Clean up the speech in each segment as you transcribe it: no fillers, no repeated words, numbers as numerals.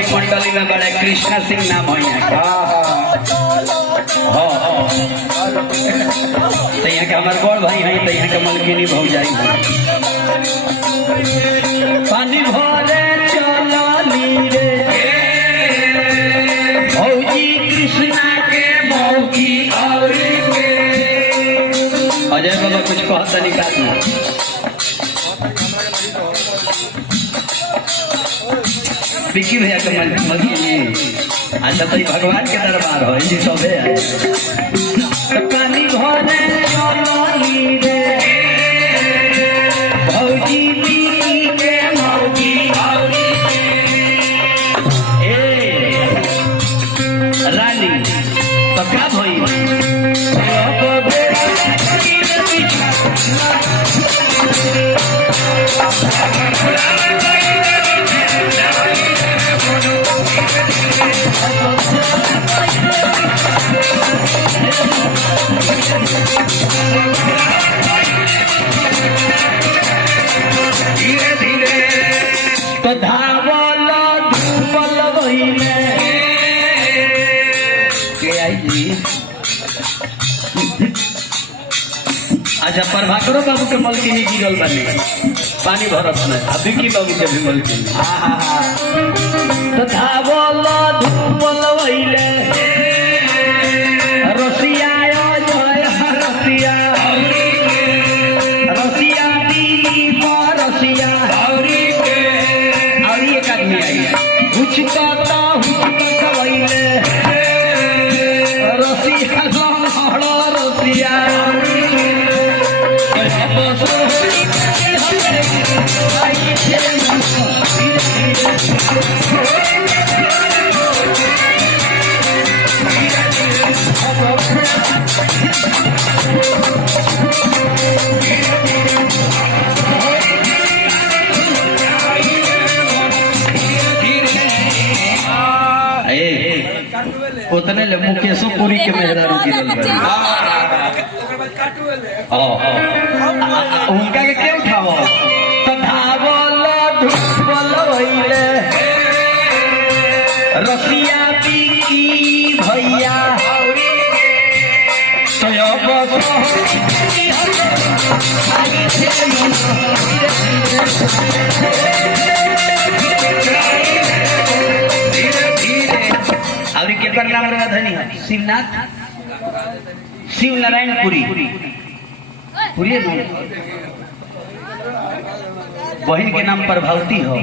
कृष्णा सिंह नाम है तो यहाँ के हमारे बड़ भाई है तो यहाँ के मलकिनी भौ जाई पानी भरे चलनी रे भौजी कृष्णा के मौगी और के अजय बाबा कुछ कहता नहीं काटना विकी भैया के मलकिनी अच्छा तो भगवान के दरबार हो जी सब है पानी भरे चलनी रे भौजी के मौगी ए रानी तो का भई धीरे धीरे तो धावल धूपल भइले के आई जी अच्छा प्रभाकरो बाबू के मलकिनी गिरल बने पानी भरत में अभी की बाबू के भी मलकिनी तो धावल धूपल भइले रसिया जय रसिया रसिया दिली रसिया और एक आदमी आई कुछ कहता भइले रसिया रसिया उतने ले मुकेशो पूरी के मेहरारू गिरल बा उनका के क्यों उठावो तो धावल धूपल भइले रसिया बिकी भैया तो अभी के नाम रहा धनी शिवनाथ शिव नारायण पुरी पुरी बहन के नाम प्रभावती हो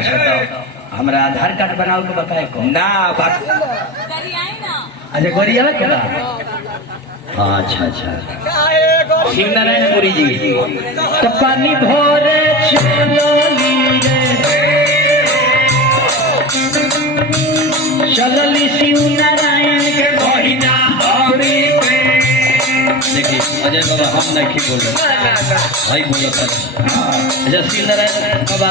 अच्छा तो हमारा आधार कार्ड बनाओ के बताए को ना अच्छा गरिया करा अच्छा अच्छा शिव नारायण पुरी जी तो पानी भरे चलली शिव नारायण के बहिना देखिए अजय बाबा हम नहीं बोल रहे भाई बोलो अच्छा शिव नारायण बाबा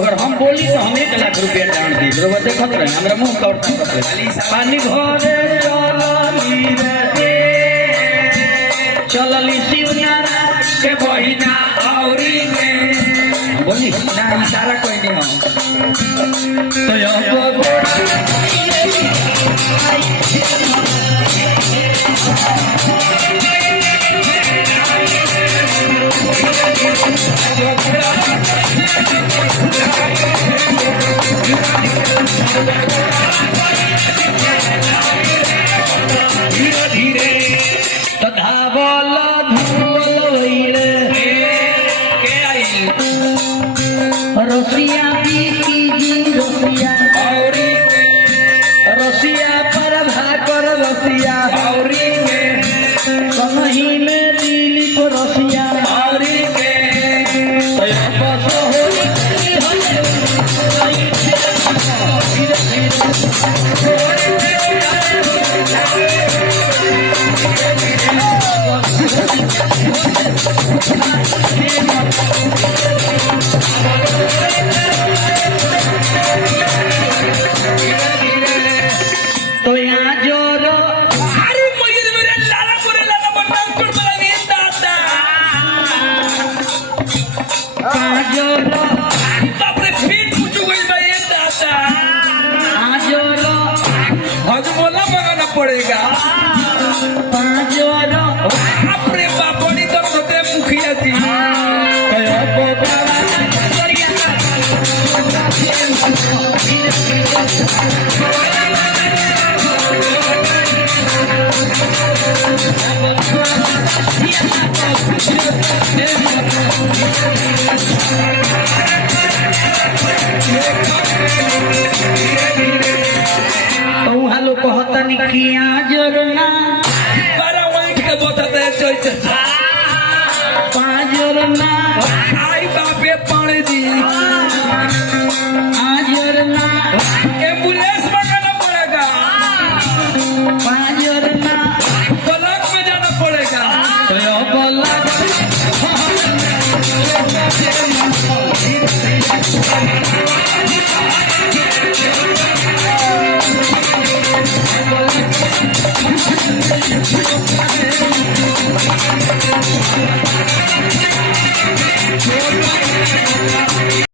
अगर हम बोली तो हम 1 लाख रुपया डांड दी बरोबर देखत रहे हमारा मुंह कौड़ पानी भरे चलली शिव नारायण के बहिना और बोली ना इशारा कोई नहीं हम तो धीरे धीरे तथा बोल भइले के आई रसिया बिकी जी रसिया और हेलो कहता नहीं किया जोरना बड़ा वाइट के बताते चोइस पाजरना